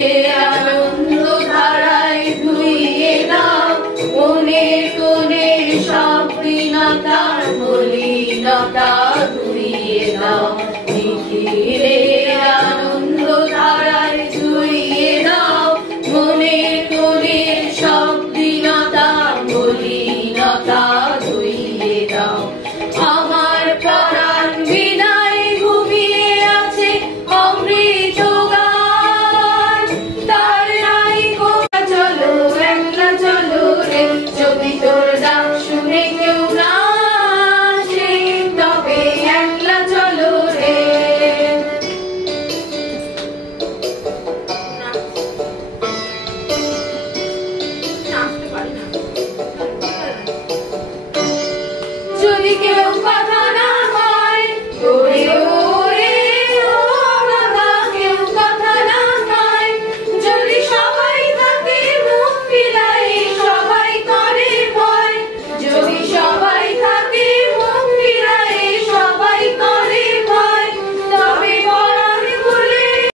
আনন্দ ধারায় ধুইয়ে দাও মনের কোণের সব দীনতা মলিনতা ধুইয়ে দাও নিখিলের আনন্দ ধারায় ধুইয়ে দাও মনের কোণের সব দীনতা মলিনতা ধুইয়ে দাও আমার প্রাণ বিনায় ঘুমিয়ে আছে অমৃত গান তার নাই কোথা চলো একলা চলো রে যদি তোর ডাক শুনে কেউ না আসে তবে একলা চলো রে যদি কেউ